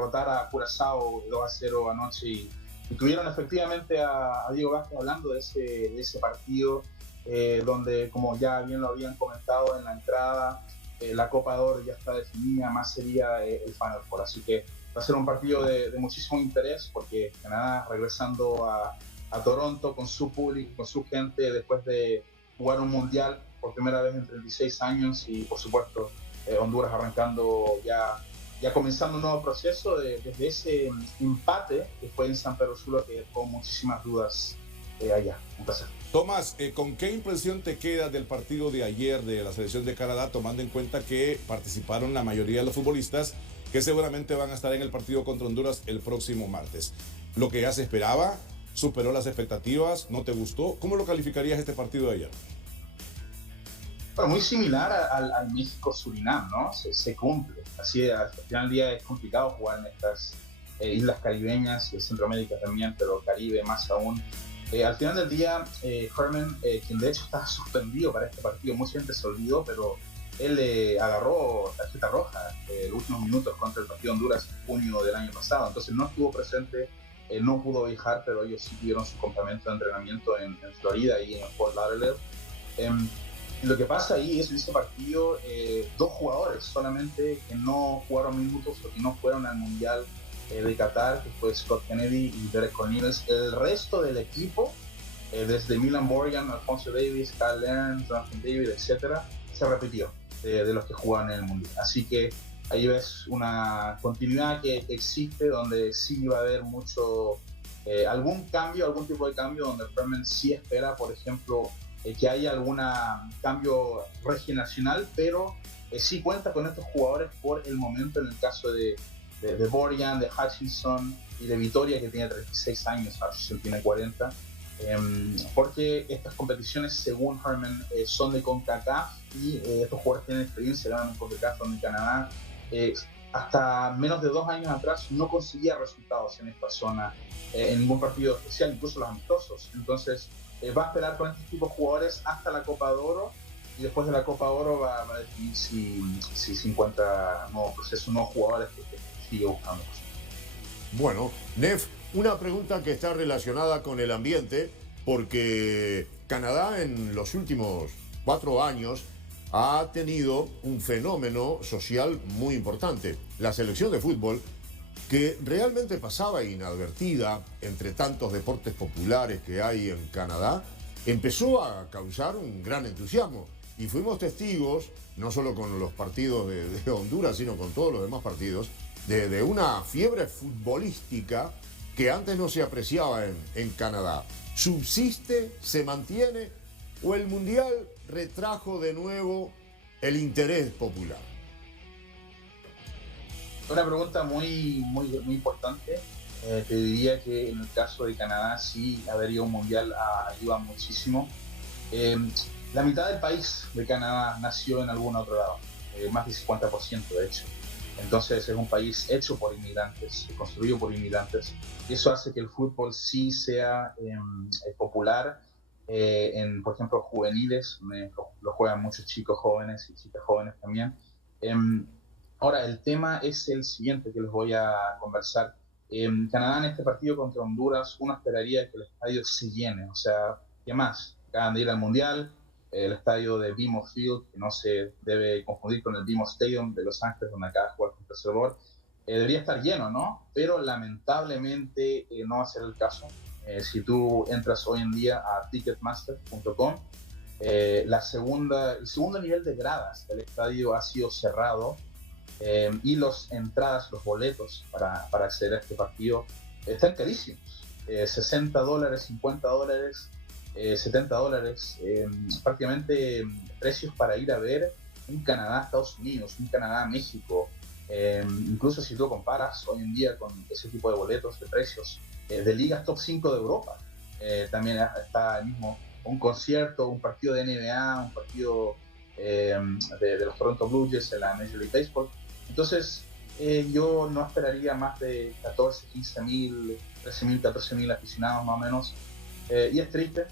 derrotar a Curazao 2-0 anoche y tuvieron efectivamente a Diego Vázquez hablando de ese partido, donde, como ya bien lo habían comentado en la entrada, la Copa de Oro ya está definida, más sería el Final Four. Así que va a ser un partido de muchísimo interés, porque Canadá regresando a Toronto con su público, con su gente, después de jugar un mundial por primera vez en 36 años y, por supuesto, Honduras arrancando ya comenzando un nuevo proceso desde ese empate que fue en San Pedro Sula, que dejó muchísimas dudas allá. Un placer. Tomás, ¿con qué impresión te queda del partido de ayer de la selección de Canadá, tomando en cuenta que participaron la mayoría de los futbolistas que seguramente van a estar en el partido contra Honduras el próximo martes? ¿Lo que ya se esperaba? ¿Superó las expectativas? ¿No te gustó? ¿Cómo lo calificarías este partido de ayer? Bueno, muy similar al México-Surinam, ¿no? Se cumple. Así, al final del día es complicado jugar en estas islas caribeñas, y Centroamérica también, pero Caribe más aún. Al final del día, Herman, quien de hecho estaba suspendido para este partido, mucha gente se olvidó, pero él agarró tarjeta roja en los últimos minutos contra el partido de Honduras en junio del año pasado, entonces no estuvo presente, no pudo viajar, pero ellos sí tuvieron su campamento de entrenamiento en Florida y en Fort Lauderdale. Lo que pasa ahí es en ese partido, dos jugadores solamente que no jugaron minutos o que no fueron al Mundial de Qatar, que fue Scott Kennedy y Derek Cornelius. El resto del equipo, desde Milan Borjan, Alfonso Davis, Kyle Learn, Jonathan David, etcétera, se repitió de los que jugaron en el Mundial. Así que ahí ves una continuidad que existe, donde sí va a haber mucho, algún cambio, algún tipo de cambio, donde Ferman sí espera, por ejemplo, que haya algún cambio regional, pero sí cuenta con estos jugadores por el momento, en el caso de Borjan, de Hutchinson y de Vitoria, que tiene 36 años, Hutchinson tiene 40, porque estas competiciones, según Herman, son de CONCACAF y estos jugadores tienen experiencia ganando en CONCACAF, donde Canadá hasta menos de 2 años atrás no conseguía resultados en esta zona en ningún partido especial, incluso los amistosos. Entonces va a esperar con este tipo de jugadores hasta la Copa de Oro, y después de la Copa de Oro va a definir si encuentra nuevos procesos, nuevos jugadores que sigue buscando. Bueno, Nef, una pregunta que está relacionada con el ambiente, porque Canadá en los últimos 4 años ha tenido un fenómeno social muy importante. La selección de fútbol, que realmente pasaba inadvertida entre tantos deportes populares que hay en Canadá, empezó a causar un gran entusiasmo. Y fuimos testigos, no solo con los partidos de Honduras, sino con todos los demás partidos, de una fiebre futbolística que antes no se apreciaba en Canadá. ¿Subsiste, se mantiene o el Mundial retrajo de nuevo el interés popular? Una pregunta muy importante. Te diría que en el caso de Canadá sí habría un mundial, ayuda muchísimo. La mitad del país de Canadá nació en algún otro lado, más del 50% de hecho. Entonces es un país hecho por inmigrantes, construido por inmigrantes. Y eso hace que el fútbol sí sea popular. Por ejemplo, juveniles, lo juegan muchos chicos jóvenes y chicas jóvenes también. Ahora, el tema es el siguiente que les voy a conversar. Canadá en este partido contra Honduras, uno esperaría que el estadio se llene. O sea, ¿qué más? Acaban de ir al Mundial, el estadio de BMO Field, que no se debe confundir con el BMO Stadium de Los Ángeles, donde acaba de jugar contra El Salvador, debería estar lleno, ¿no? Pero lamentablemente no va a ser el caso. Si tú entras hoy en día a ticketmaster.com, el segundo nivel de gradas del estadio ha sido cerrado, y las entradas, los boletos para acceder a este partido están carísimos. $60, $50, $70, prácticamente precios para ir a ver un Canadá-Estados Unidos, un Canadá-México. Incluso si tú comparas hoy en día con ese tipo de boletos, de precios de ligas top 5 de Europa, también está el mismo, un concierto, un partido de NBA, un partido de los Toronto Blue Jays en la Major League Baseball. Entonces yo no esperaría más de 14, 15 mil, 13 mil, 14 mil aficionados más o menos, y es triste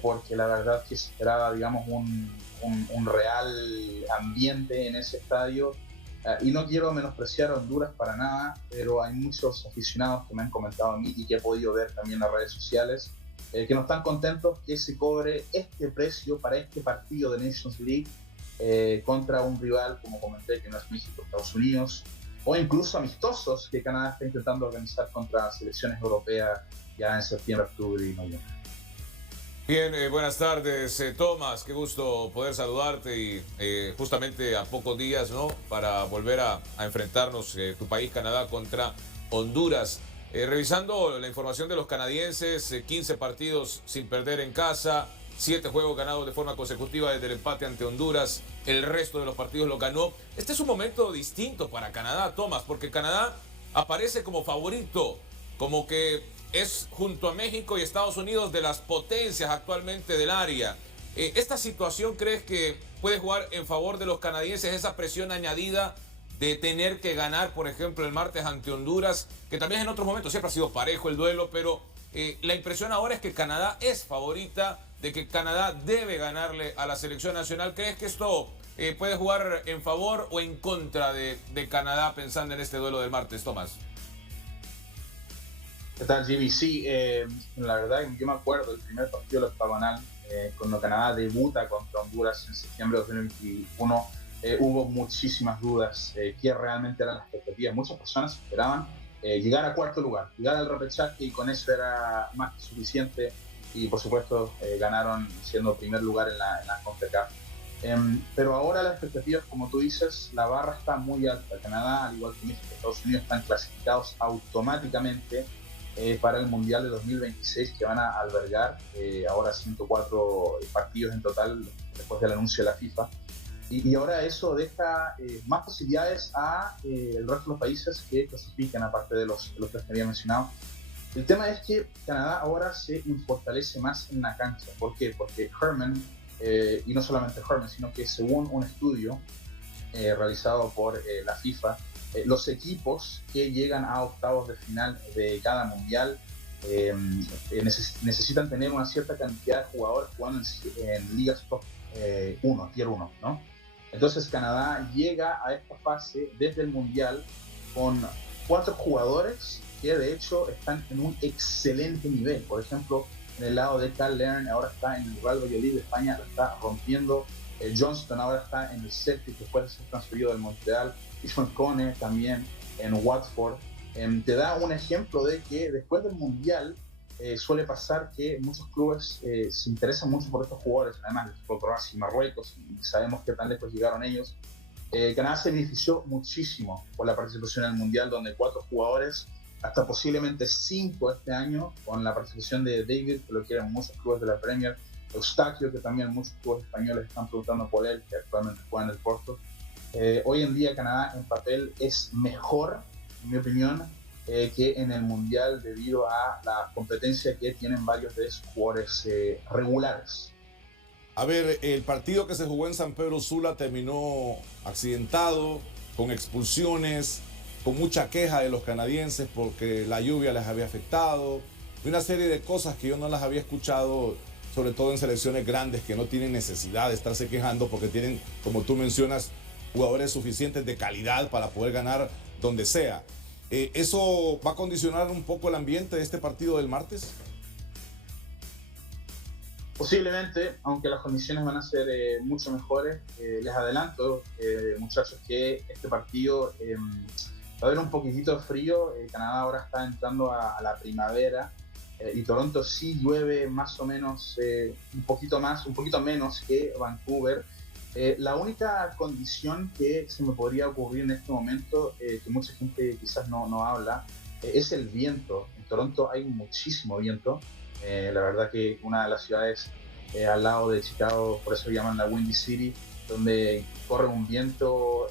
porque la verdad que se esperaba, digamos, un real ambiente en ese estadio, Y no quiero menospreciar a Honduras para nada, pero hay muchos aficionados que me han comentado a mí y que he podido ver también en las redes sociales que no están contentos que se cobre este precio para este partido de Nations League contra un rival, como comenté, que no es México, Estados Unidos, o incluso amistosos que Canadá está intentando organizar contra selecciones europeas ya en septiembre, octubre y noviembre. Bien, buenas tardes, Tomás, qué gusto poder saludarte y justamente a pocos días, ¿no?, para volver a enfrentarnos, tu país, Canadá, contra Honduras. Revisando la información de los canadienses, 15 partidos sin perder en casa, 7 juegos ganados de forma consecutiva desde el empate ante Honduras, el resto de los partidos los ganó. Este es un momento distinto para Canadá, Tomás, porque Canadá aparece como favorito, como que es junto a México y Estados Unidos de las potencias actualmente del área. ¿Esta situación crees que puede jugar en favor de los canadienses, esa presión añadida de tener que ganar, por ejemplo, el martes ante Honduras, que también en otros momentos siempre ha sido parejo el duelo, pero la impresión ahora es que Canadá es favorita, de que Canadá debe ganarle a la selección nacional? ¿Crees que esto puede jugar en favor o en contra de Canadá pensando en este duelo del martes, Tomás? ¿Qué tal, Jimmy? Sí, la verdad yo me acuerdo del primer partido de la octagonal, cuando Canadá debuta contra Honduras en septiembre de 2021, hubo muchísimas dudas, qué realmente eran las expectativas. Muchas personas esperaban llegar a cuarto lugar, llegar al repechaje, y con eso era más que suficiente, y por supuesto ganaron siendo primer lugar en la CONCACAF. Pero ahora las expectativas, como tú dices, la barra está muy alta. Canadá, al igual que México y Estados Unidos, están clasificados automáticamente para el Mundial de 2026, que van a albergar ahora 104 partidos en total después del anuncio de la FIFA. Y ahora eso deja más posibilidades a el resto de los países que clasifican, aparte de los tres que había mencionado. El tema es que Canadá ahora se fortalece más en la cancha. ¿Por qué? Porque Herman, y no solamente Herman, sino que según un estudio realizado por la FIFA, los equipos que llegan a octavos de final de cada mundial necesitan tener una cierta cantidad de jugadores jugando en ligas top 1, tier 1, ¿no? Entonces Canadá llega a esta fase desde el mundial con 4 jugadores que de hecho están en un excelente nivel. Por ejemplo, en el lado de Cale Larin, ahora está en el Real Valladolid de España, lo está rompiendo. Johnston ahora está en el Celtic después de ser transferido del Montreal. Ishmael Kone también en Watford. Te da un ejemplo de que después del Mundial suele pasar que muchos clubes se interesan mucho por estos jugadores, además por Croacia y Marruecos, y sabemos que tan lejos llegaron ellos. Canadá se benefició muchísimo por la participación en el Mundial, donde 4 jugadores, hasta posiblemente 5 este año, con la participación de David, que lo quieren muchos clubes de la Premier, Eustaquio, que también muchos clubes españoles están preguntando por él, que actualmente juega en el Porto. Hoy en día Canadá en papel es mejor, en mi opinión, que en el Mundial, debido a la competencia que tienen varios de esos jugadores regulares. A ver, el partido que se jugó en San Pedro Sula terminó accidentado, con expulsiones, con mucha queja de los canadienses porque la lluvia les había afectado, y una serie de cosas que yo no las había escuchado, sobre todo en selecciones grandes que no tienen necesidad de estarse quejando porque tienen, como tú mencionas, jugadores suficientes de calidad para poder ganar donde sea. ¿Eso va a condicionar un poco el ambiente de este partido del martes? Posiblemente, aunque las condiciones van a ser mucho mejores. Les adelanto, muchachos, que este partido va a haber un poquitito de frío. Canadá ahora está entrando a la primavera, y Toronto sí llueve más o menos, un poquito menos que Vancouver. La única condición que se me podría ocurrir en este momento, que mucha gente quizás no habla, es el viento. En Toronto hay muchísimo viento. La verdad que una de las ciudades al lado de Chicago, por eso llaman la Windy City, donde corre un viento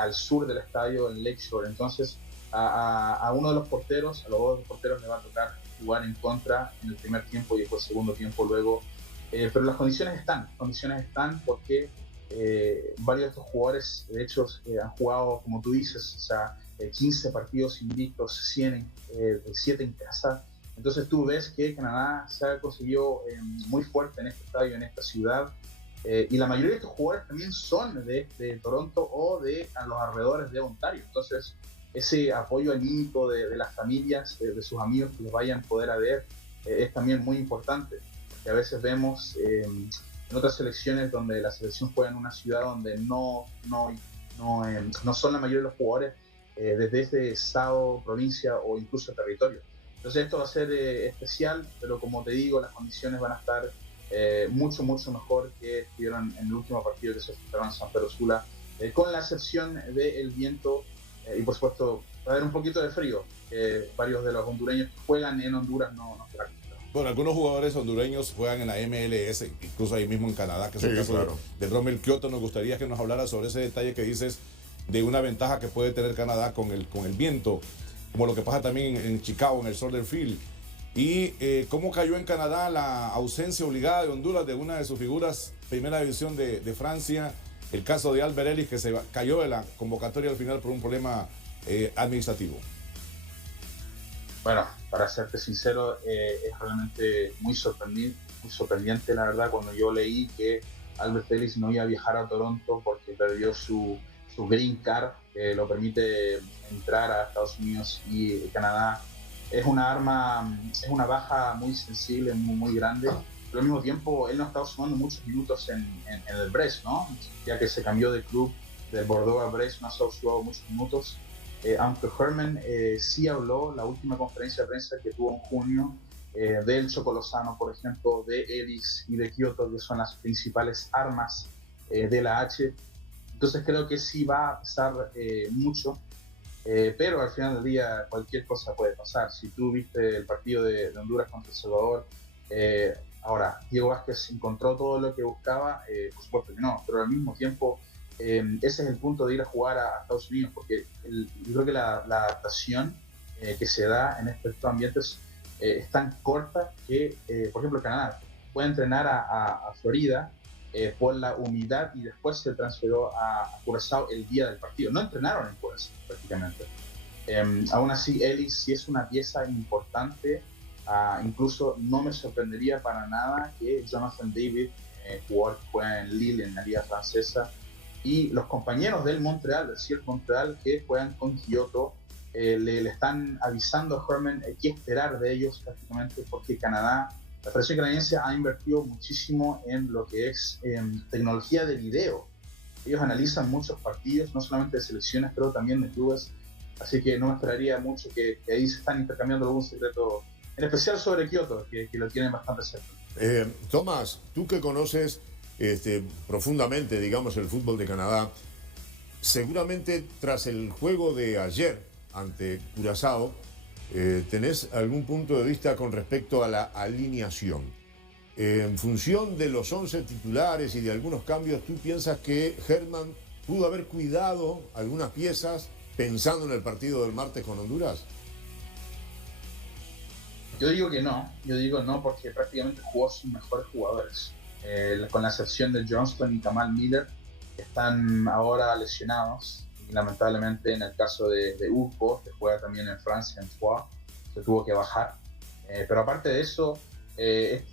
al sur del estadio, en Lakeshore. Entonces a uno de los porteros, a los dos porteros le va a tocar jugar en contra en el primer tiempo y después el segundo tiempo luego. Pero las condiciones están porque varios de estos jugadores, de hecho, han jugado, como tú dices, o sea, 15 partidos invictos, 7 en casa. Entonces tú ves que Canadá se ha conseguido muy fuerte en este estadio, en esta ciudad. y la mayoría de estos jugadores también son de Toronto o de a los alrededores de Ontario. Entonces, ese apoyo anímico de las familias, de sus amigos que los vayan a poder a ver, es también muy importante. Porque a veces vemos en otras selecciones donde la selección juega en una ciudad donde no son la mayoría de los jugadores desde ese estado, provincia o incluso territorio. Entonces esto va a ser especial, pero como te digo, las condiciones van a estar mucho mejor que estuvieron en el último partido que se disputaron en San Pedro Sula, con la excepción del viento y por supuesto va a haber un poquito de frío. Varios de los hondureños que juegan en Honduras no practican. Bueno, algunos jugadores hondureños juegan en la MLS, incluso ahí mismo en Canadá, que es el caso claro. de Romel Kyoto. Nos gustaría que nos hablara sobre ese detalle que dices de una ventaja que puede tener Canadá con el viento, como lo que pasa también en Chicago, en el Soldier Field. Y cómo cayó en Canadá la ausencia obligada de Honduras de una de sus figuras, primera división de Francia, el caso de Albert Ellis, que se cayó de la convocatoria al final por un problema administrativo. Bueno, para serte sincero, es realmente muy sorprendente, la verdad, cuando yo leí que Albert Ellis no iba a viajar a Toronto porque perdió su green card, que lo permite entrar a Estados Unidos y Canadá. Es una baja muy sensible, muy grande, pero al mismo tiempo él no ha estado sumando muchos minutos en el Brest, ¿no? Ya que se cambió de club, del Bordeaux a Brest, no ha sumado muchos minutos. Aunque Herman sí habló la última conferencia de prensa que tuvo en junio del Chocolosano, por ejemplo, de Ellis y de Kyoto, que son las principales armas de la H. Entonces creo que sí va a pesar mucho, pero al final del día cualquier cosa puede pasar. Si tú viste el partido de Honduras contra El Salvador, ahora Diego Vázquez encontró todo lo que buscaba, por supuesto que no, pero al mismo tiempo ese es el punto de ir a jugar a Estados Unidos, porque yo creo que la adaptación que se da en estos ambientes es tan corta que, por ejemplo, Canadá puede entrenar a Florida por la humildad y después se transfirió a Curazao el día del partido. No entrenaron en Curazao prácticamente. Aún así, Ellis sí es una pieza importante. Incluso no me sorprendería para nada que Jonathan David, jugador que juega en Lille, en la liga francesa, y los compañeros del Montreal, del CF Montreal, que juegan con Kyoto, le están avisando a Herman qué esperar de ellos prácticamente, porque Canadá, la Federación Canadiense ha invertido muchísimo en lo que es tecnología de video. Ellos analizan muchos partidos, no solamente de selecciones, pero también de clubes, así que no me esperaría mucho que ahí se están intercambiando algún secreto, en especial sobre Kyoto, que lo tienen bastante cerca. Tomás, tú que conoces profundamente, digamos, el fútbol de Canadá, seguramente tras el juego de ayer ante Curazao, ¿tenés algún punto de vista con respecto a la alineación? En función de los 11 titulares y de algunos cambios, ¿tú piensas que Herman pudo haber cuidado algunas piezas pensando en el partido del martes con Honduras? Yo digo no, porque prácticamente jugó sus mejores jugadores. Con la excepción de Johnston y Kamal Miller, que están ahora lesionados. Y lamentablemente en el caso de Upo, que juega también en Francia, en Troyes, se tuvo que bajar. Pero aparte de eso,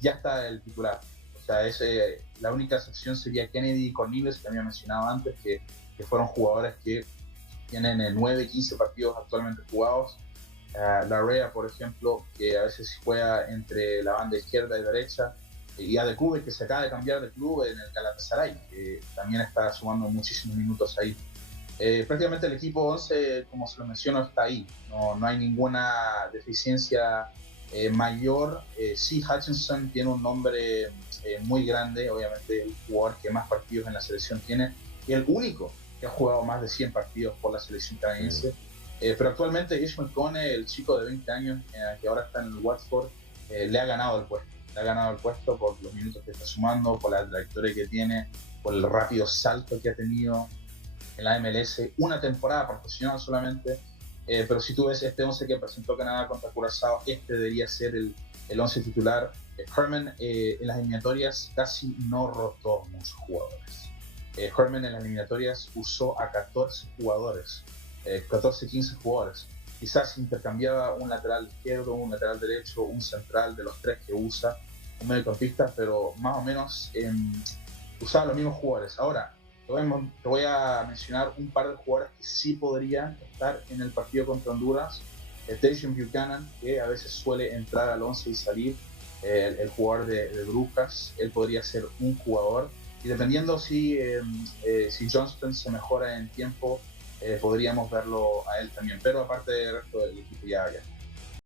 ya está el titular. O sea, la única excepción sería Kennedy y Cornelius, que había mencionado antes, que fueron jugadores que tienen 9, 15 partidos actualmente jugados. Larrea, por ejemplo, que a veces juega entre la banda izquierda y derecha, y Adekube, que se acaba de cambiar de club en el Galatasaray, que también está sumando muchísimos minutos ahí. Prácticamente el equipo 11, como se lo menciono, está ahí. No hay ninguna deficiencia mayor. Sí, Hutchinson tiene un nombre muy grande, obviamente el jugador que más partidos en la selección tiene, y el único que ha jugado más de 100 partidos por la selección canadiense. Pero actualmente Ishmael Kone, el chico de 20 años, que ahora está en el Watford, le ha ganado el puesto. Le ha ganado el puesto por los minutos que está sumando, por la trayectoria que tiene, por el rápido salto que ha tenido en la MLS. Una temporada profesional solamente, pero si tú ves este 11 que presentó Canadá contra Curazao, este debería ser el 11 titular. Herman en las eliminatorias casi no rotó muchos jugadores. Herman en las eliminatorias usó a 14 jugadores. 14-15 jugadores. Quizás intercambiaba un lateral izquierdo, un lateral derecho, un central de los 3 que usa, un mediocampista, pero más o menos usaba los mismos jugadores. Ahora, te voy a mencionar un par de jugadores que sí podrían estar en el partido contra Honduras. Tajon Buchanan, que a veces suele entrar al 11 y salir, el jugador de Brujas, él podría ser un jugador. Y dependiendo si Johnston se mejora en tiempo, podríamos verlo a él también. Pero aparte del resto del equipo ya